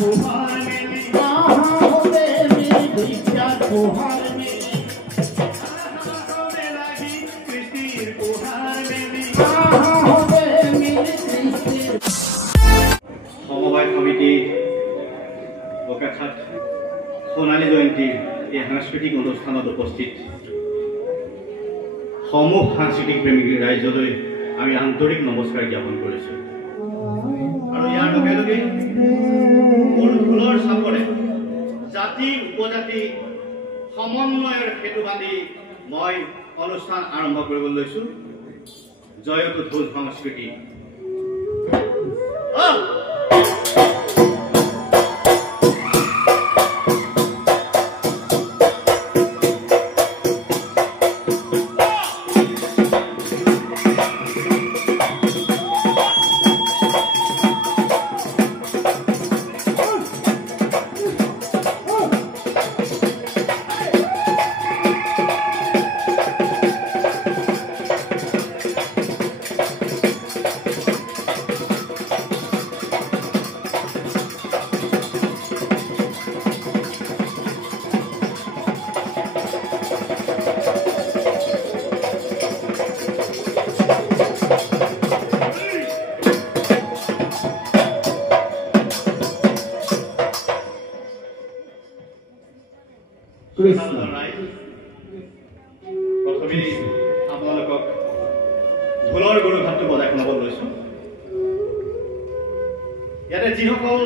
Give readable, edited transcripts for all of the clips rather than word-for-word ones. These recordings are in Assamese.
पुहार मेली कहाँ होवे मेरी भिक्षार पुहार मेली होवे लगी कृष्णीर पुहार मेली कहाँ होवे मेरी कृष्णीर সমবায় সমিতি বকাছাট সোণালী জয়ন্তীৰ এই সাংস্কৃতিক অনুষ্ঠানত উপস্থিত সমূহ সাংস্কৃতিক প্ৰেমী ৰাইজলৈ আমি আন্তৰিক নমস্কাৰ জ্ঞাপন কৰিছোঁ আৰু ইয়াৰ লগে লগে মোৰ ঢোলৰ চাপৰে জাতি উপজাতি সমন্বয়ৰ সেতু বান্ধি মই অনুষ্ঠান আৰম্ভ কৰিবলৈ লৈছোঁ জয়তু ঢোল সংস্কৃতি প্ৰথমে আপোনালোকক ঢোলৰ গৰুঘাটটো বজাই শুনাব লৈছোঁ ইয়াতে যিসকল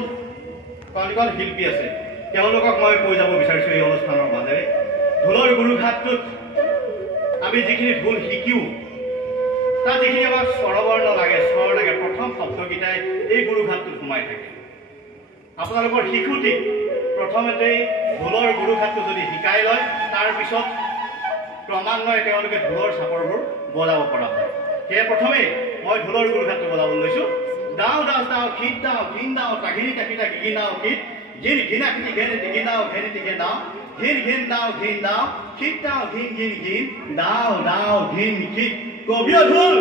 কলিকল শিল্পী আছে তেওঁলোকক মই কৈ যাব বিচাৰিছোঁ এই অনুষ্ঠানৰ মাজেৰে ঢোলৰ গৰুঘাটটোত আমি যিখিনি ঢোল শিকিও তাত যিখিনি আমাক স্বৰবৰ্ণ লাগে স্বৰ লাগে প্ৰথম শব্দকেইটাই এই গৰুঘাটটোত সোমাই থাকে আপোনালোকৰ শিশুটিক প্ৰথমতেই ঢোলৰ গৰুঘাটটো যদি শিকাই লয় তাৰ পিছত ক্ৰমান্বয়ে তেওঁলোকে ঢোলৰ চাপৰবোৰ বজাব পৰা হয় সেয়ে প্ৰথমে মই ঢোলৰ গৰুঘাটটো বজাব লৈছোঁ দাও দাও দাও খিত দাও ঘিন দাও তাঘিনি তাকিটা ঘিন দাও খিত ঘিন ঘিনা খিনি ঘেনে টিকি দাও ঘেনে টিকে দাও ঘিন ঘিন দাও খিত দাও ঘিন ঘিন ঘিন দাও দাও ঘিন খিত কবিয় ঢোল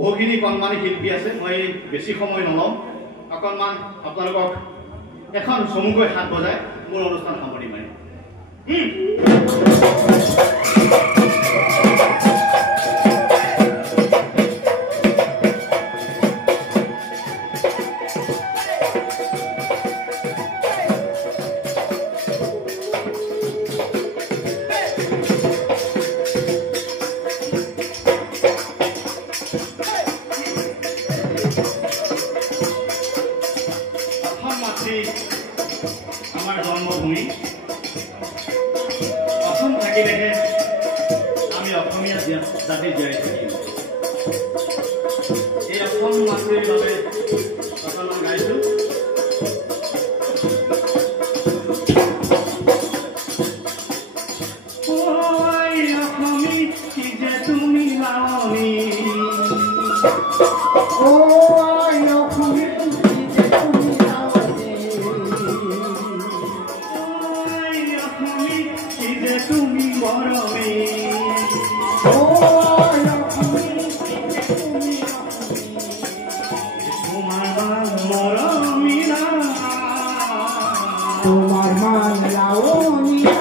বহুখিনি কণমানি শিল্পী আছে মই বেছি সময় নলওঁ অকণমান আপোনালোকক এখন চমুকৈ হাত বজাই মোৰ অনুষ্ঠান সামৰি মাৰিম আমাৰ জন্মভূমি অসম থাকিলেহে আমি অসমীয়া জাতি জীয়াই থাকিম এই অসম মাতৃৰ বাবে অকণমান গাইছোঁ অসমী কি যে তুমি লাৱনী তুমি মৰমে তোমাৰ মান মৰমিলা তোমাৰ মান লাওনিয়া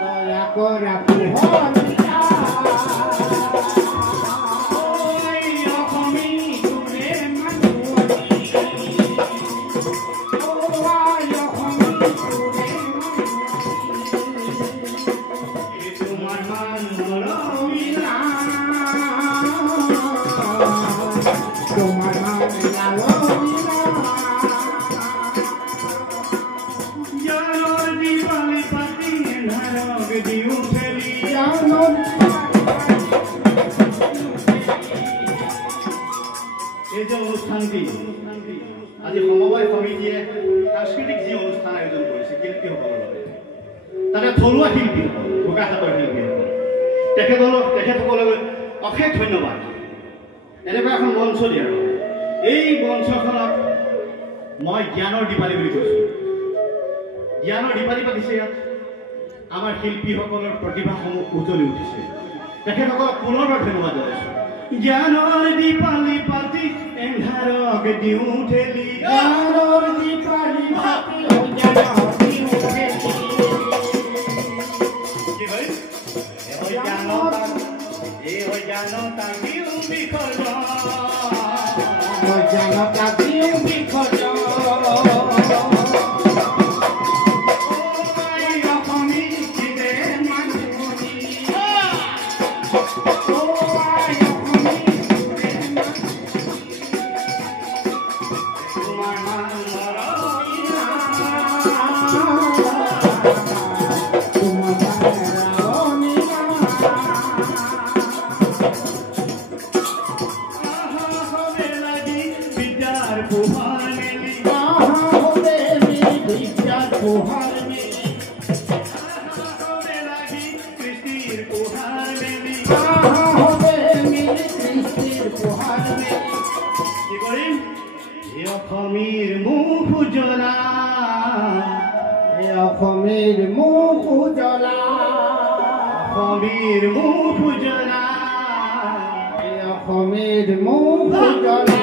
দয়া কৰা পোহৰীয়া এই যে অনুষ্ঠানটি আজি সমবায় সমিতিয়ে সাংস্কৃতিক যি অনুষ্ঠান আয়োজন কৰিছে শিল্পীসকলৰ বাবে তাতে থলুৱা শিল্পীসকল বোকাখাটৰ শিল্পীসকল তেখেতসকলক অশেষ ধন্যবাদ এনেকুৱা এখন মঞ্চ দিয়াৰ বাবে এই মঞ্চখনক মই জ্ঞানৰ দীপালি বুলি কৈছোঁ জ্ঞানৰ দীপালি পাতিছে ইয়াত আমাৰ শিল্পীসকলৰ প্ৰতিভাসমূহ উজ্বলি উঠিছে তেখেতসকলক পুনৰবাৰ ধন্যবাদ জনাইছোঁ জ্ঞানৰ দীপালি পাতি এন্ধাৰক দিওঁ ঠেলি জ্ঞানৰ দীপালি পাতি জ্ঞানক দিওঁ ঠেলি কি হয় এই জ্ঞানতাক দিওঁ বিসৰ্জন জ্ঞানতাক দিওঁ বিসৰ্জন অসমীৰ মুখ উজ্বলা অসমীৰ মুখ উজ্বলা অসমীৰ মুখ উজ্বলা অসমীৰ মুখ উজ্বলা